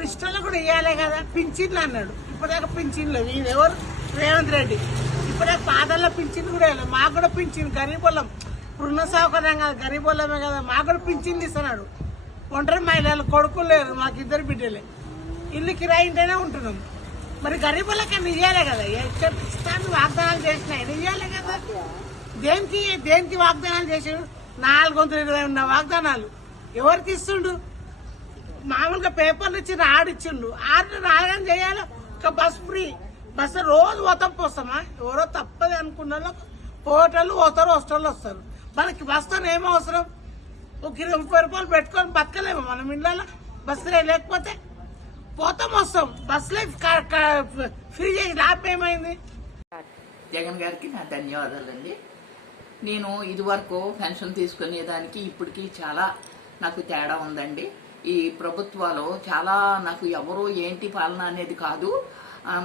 ఇప్పుడు ఇష్టంలో కూడా ఇవ్వాలి కదా, పింఛన్లు అన్నాడు. ఇప్పటిదాకా పింఛన్లు ఎవరు రేవంత్ రెడ్డి ఇప్పటిదాకా పాదల్లో పింఛన్లు కూడా వేయలేదు. మాకు కూడా పింఛన్ గరీబోళ్ళం, రుణ సౌకర్యం కాదు గరీబోళ్ళమే కదా, మాకు కూడా పింఛన్లు ఇస్తున్నాడు. ఒంటరి మహిళలు కొడుకులు లేరు, మాకు ఇద్దరు బిడ్డలే, ఇల్లు కిరాయి ఇంటేనే ఉంటున్నాం. మరి గరీబులకన్నా ఇవ్వాలి కదా, ఇష్టాన్ని వాగ్దానాలు చేసినాయి ఇవ్వాలి కదా. దేనికి వాగ్దానాలు చేసాడు? 420 ఉన్న వాగ్దానాలు ఎవరికి ఇస్తుండు? మామూలుగా పేపర్లు ఇచ్చి ఆడిచ్చిండు, రాగానే చేయాలి. ఒక బస్ ఫ్రీ బస్సు రోజు పోతాం పోస్తామా? ఎవరో తప్పది అనుకున్న హోటళ్ళు పోతారు, హాస్టల్లో వస్తారు. మనకి బస్తో ఏమో అవసరం? ఒక 30 రూపాయలు పెట్టుకొని బతకలేము మనం ఇళ్ళలో. బస్సులే లేకపోతే పోతాం వస్తాం, బస్సులే ఫ్రీ చేసి లాభం ఏమైంది? జగన్ గారికి నా ధన్యవాదాలండి. నేను ఇదివరకు పెన్షన్ తీసుకునేదానికి ఇప్పటికీ చాలా నాకు తేడా ఉందండి. ఈ ప్రభుత్వాలు చాలా నాకు ఎవరో ఏంటి పాలన అనేది కాదు,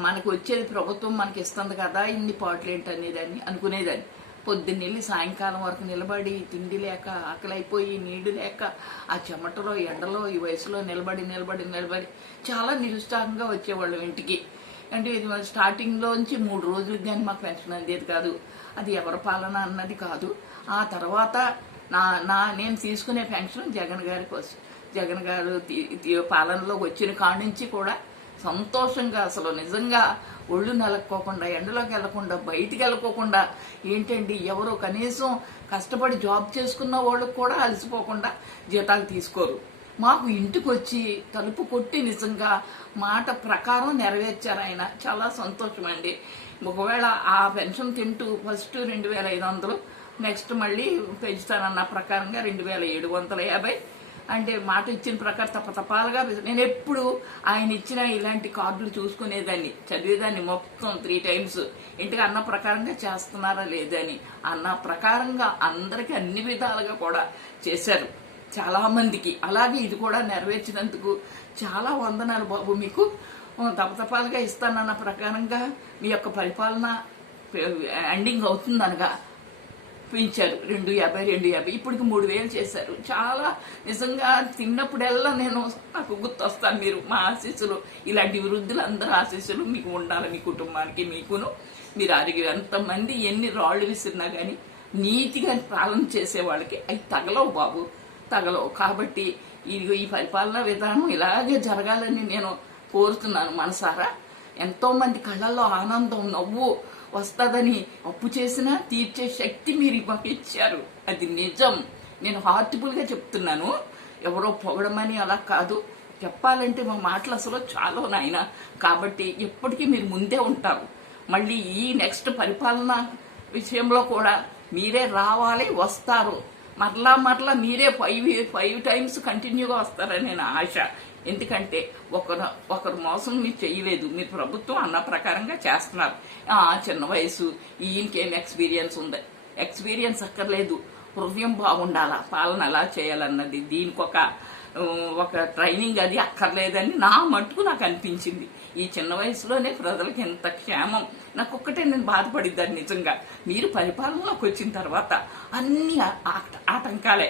మనకు వచ్చేది ప్రభుత్వం మనకి ఇస్తుంది కదా, ఇన్ని పాటలు ఏంటి అనేదాన్ని అనుకునేదాన్ని. పొద్దున్నెళ్ళి సాయంకాలం వరకు నిలబడి తిండి లేక ఆకలైపోయి నీళ్లు లేక ఆ చెమటలో ఎండలో ఈ వయసులో నిలబడి చాలా నిరుత్సాహంగా వచ్చేవాళ్ళం ఇంటికి. అంటే ఇది స్టార్టింగ్లోంచి 3 రోజులకి కానీ మాకు పెన్షన్ అందేది కాదు. అది ఎవరి పాలన అన్నది కాదు. ఆ తర్వాత నేను తీసుకునే పెన్షన్ జగన్ గారి కోసం. జగన్ గారు పాలనలోకి వచ్చిన కాడి నుంచి కూడా సంతోషంగా అసలు నిజంగా ఒళ్ళు నలక్కోకుండా, ఎండలోకి వెళ్లకుండా, బయటికి వెళ్ళకోకుండా, ఏంటండి ఎవరో కనీసం కష్టపడి జాబ్ చేసుకున్న వాళ్ళకు కూడా అలసిపోకుండా జీతాలు తీసుకోరు. మాకు ఇంటికి వచ్చి తలుపు కొట్టి నిజంగా మాట ప్రకారం నెరవేర్చారు ఆయన. చాలా సంతోషం అండి. ఒకవేళ ఆ పెన్షన్ తింటూ ఫస్ట్ 2500, నెక్స్ట్ మళ్ళీ పెంచుతానన్న ప్రకారంగా 2750, అంటే మాట ఇచ్చిన ప్రకారం తప్పతపాలుగా నేను ఎప్పుడు ఆయన ఇచ్చిన ఇలాంటి కార్డులు చూసుకునేదాన్ని, చదివేదాన్ని మొత్తం 3 times. ఇంటికి అన్న ప్రకారంగా చేస్తున్నారా లేదని అన్న ప్రకారంగా అందరికీ అన్ని విధాలుగా కూడా చేశారు చాలా మందికి. అలాగే ఇది కూడా నెరవేర్చినందుకు చాలా వందనాలు బాబు. మీకు తపతపాలుగా ఇస్తానన్న ప్రకారంగా మీ యొక్క పరిపాలన ఎండింగ్ అవుతుందనగా పెంచారు 250 ఇప్పటికి 3000 చేశారు. చాలా నిజంగా తిన్నప్పుడల్లా నాకు గుర్తొస్తాను మీరు. మా ఆశీస్సులు, ఇలాంటి వృద్ధులందరూ ఆశీస్సులు మీకు ఉండాలి, మీ కుటుంబానికి మీకును. మీరు ఎంతమంది ఎన్ని రాళ్లు విసిరినా కానీ నీతిగా పాలన చేసే వాళ్ళకి అవి తగలవు బాబు, తగలవు. కాబట్టి ఈ పరిపాలనా విధానం ఇలాగే జరగాలని నేను కోరుతున్నాను మనసారా. ఎంతో మంది కళ్ళల్లో ఆనందం, నవ్వు వస్తుందని అప్పు చేసినా తీర్చే శక్తి మీరు మాకు ఇచ్చారు. అది నిజం. నేను హార్ట్ఫుల్గా చెప్తున్నాను, ఎవరో పొగడమని అలా కాదు. చెప్పాలంటే మా మాటలు అసలు చాలా నాయన. కాబట్టి ఎప్పటికీ మీరు ముందే ఉంటారు. మళ్ళీ ఈ నెక్స్ట్ పరిపాలన విషయంలో కూడా మీరే రావాలి, వస్తారు. మరలా మీరే 5 times కంటిన్యూగా వస్తారని నేను ఆశ. ఎందుకంటే ఒకరు మోసం మీరు చేయలేదు, మీరు ప్రభుత్వం అన్న ప్రకారంగా చేస్తున్నారు. చిన్న వయసు, ఈయనకేం ఎక్స్పీరియన్స్ ఉంది? ఎక్స్పీరియన్స్ అక్కర్లేదు, హృదయం బాగుండాలా, పాలన ఎలా చేయాలన్నది దీనికి ఒక ట్రైనింగ్ అది అక్కర్లేదని నా మట్టుకు నాకు అనిపించింది. ఈ చిన్న వయసులోనే ప్రజలకు ఎంత క్షేమం. నాకు ఒక్కటే నేను బాధపడిద్దాన్ని నిజంగా. మీరు పరిపాలనలోకి వచ్చిన తర్వాత అన్ని ఆటంకాలే.